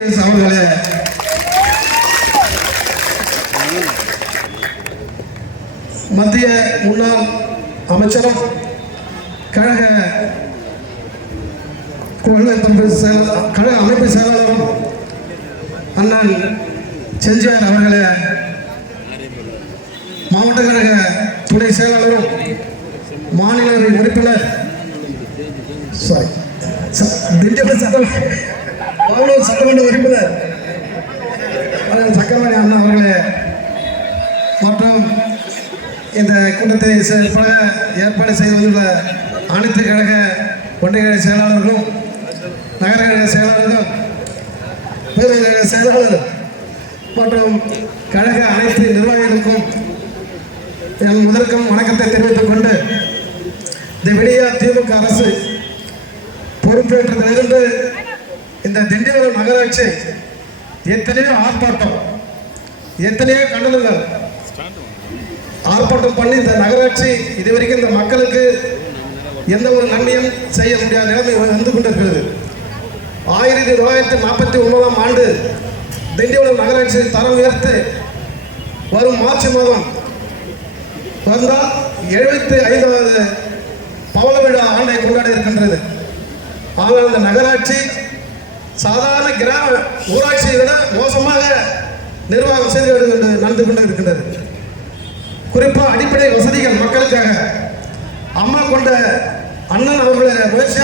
அவர்களே மத்திய முன்னாள் அமைச்சரும் கழக அமைப்பு செயலாளரும் அண்ணன் செஞ்சியார் அவர்களே, மாவட்ட கழக துணை செயலாளரும் மாநில உறுப்பினர் திண்டுக்கல் சட்டமன்ற உறுப்பினர் சக்கரவாணி அண்ணா அவர்களே மற்றும் இந்த கூட்டத்தை சிறப்பாக ஏற்பாடு செய்துள்ள அனைத்து கழக ஒன்றிய கழக செயலாளர்களும் நகர கழக செயலாளர்களும் பேரவைக்கழக செயலாளர்கள் மற்றும் கழக அனைத்து நிர்வாகிகளுக்கும் என் முதற்கும் வணக்கத்தை தெரிவித்துக் கொண்டு இந்த விடியா திமுக அரசு பொறுப்பேற்றதிலிருந்து இந்த திண்டிவனம் நகராட்சி எத்தனையோ ஆர்ப்பாட்டம், எத்தனையோ கண்டனங்கள் ஆர்ப்பாட்டம் பண்ணி இந்த நகராட்சி இதுவரைக்கும் இந்த மக்களுக்கு எந்த ஒரு நன்மையும் செய்ய முடியாத நிலைமை வந்து கொண்டிருக்கிறது. 1949ஆம் ஆண்டு திண்டிவனம் நகராட்சி தரம் உயர்த்து வரும் மார்ச் மாதம் வந்தால் 75வது பவள விழா ஆண்டை கொண்டாட இருக்கின்றது. ஆனால் இந்த நகராட்சி சாதாரண கிராம ஊராட்சியை விட மோசமாக நிர்வாகம் செய்து நடந்து கொண்டு இருக்கின்றது. குறிப்பாக அடிப்படை வசதிகள் மக்களுக்காக அம்மா கொண்ட அண்ணன் அவர்களுடைய முயற்சி